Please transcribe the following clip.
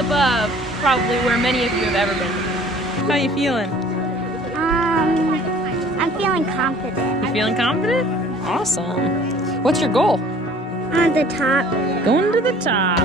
above probably where many of you have ever been. How you feeling? I'm feeling confident. You feeling confident? Awesome. What's your goal? On the top. Going to the top.